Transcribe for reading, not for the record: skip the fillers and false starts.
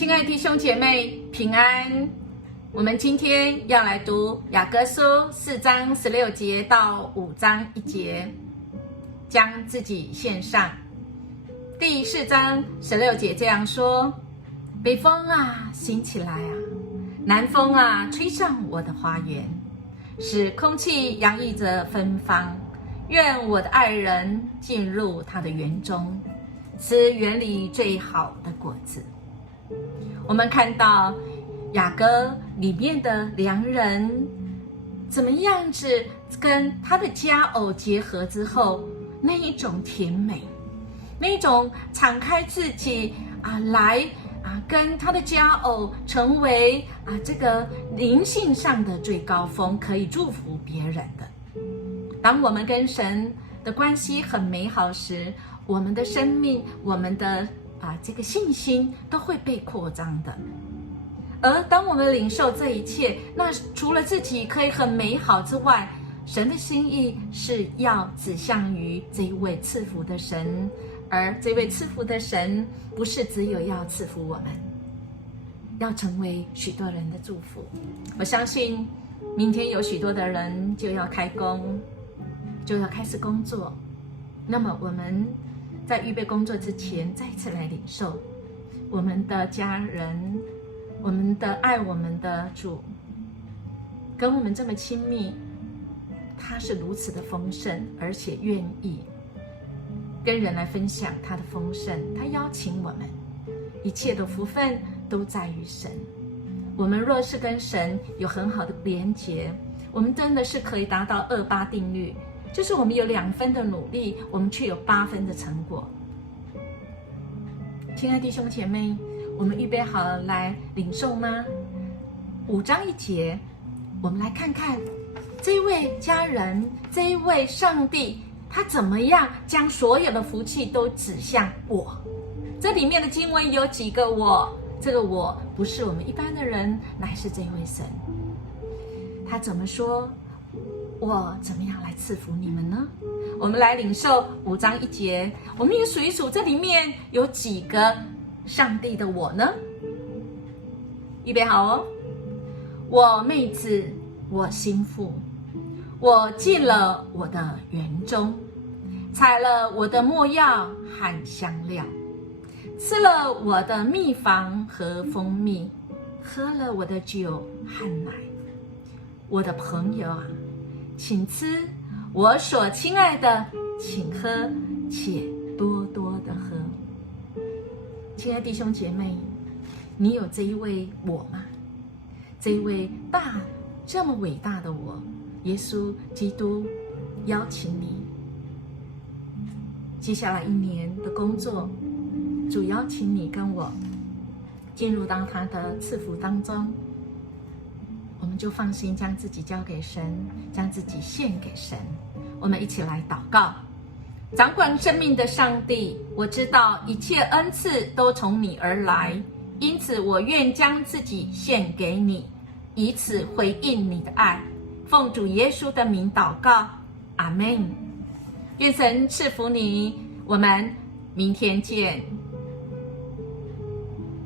亲爱的弟兄姐妹平安，我们今天要来读雅各书4章16节到5章1节，将自己献上。第4章16节这样说：北风啊，兴起来啊，南风啊，吹上我的花园，使空气洋溢着芬芳。愿我的爱人进入他的园中，吃园里最好的果子。我们看到雅歌里面的良人怎么样子跟他的佳偶结合之后，那一种甜美，那一种敞开自己来跟他的佳偶成为这个灵性上的最高峰，可以祝福别人的。当我们跟神的关系很美好时，我们的生命，我们的这个信心都会被扩张的。而当我们领受这一切，那除了自己可以很美好之外，神的心意是要指向于这一位赐福的神，而这位赐福的神不是只有要赐福我们，要成为许多人的祝福。我相信明天有许多的人就要开工，就要开始工作，那么我们在预备工作之前，再一次来领受我们的家人，我们的爱我们的主，跟我们这么亲密，他是如此的丰盛，而且愿意跟人来分享他的丰盛。他邀请我们，一切的福分都在于神。我们若是跟神有很好的连结，我们真的是可以达到28定律，就是我们有2分的努力，我们却有8分的成果。亲爱的弟兄姐妹，我们预备好来领受吗？5章1节，我们来看看这一位家人，这一位上帝，他怎么样将所有的福气都指向我。这里面的经文有几个我，这个我不是我们一般的人，乃是这位神。他怎么说？我怎么样来赐福你们呢？我们来领受5章1节，我们也数一数这里面有几个上帝的我呢？预备好哦。我妹子，我心腹，我进了我的园中，采了我的没药和香料，吃了我的蜜房和蜂蜜，喝了我的酒和奶。我的朋友啊，请吃，我所亲爱的，请喝，且多多的喝。亲爱的弟兄姐妹，你有这一位我吗？这一位这么伟大的我，耶稣基督邀请你，接下来1年的工作，主邀请你跟我进入到他的赐福当中，我们就放心将自己交给神，将自己献给神。我们一起来祷告。掌管生命的上帝，我知道一切恩赐都从你而来，因此我愿将自己献给你，以此回应你的爱。奉主耶稣的名祷告，阿们。愿神赐福你，我们明天见。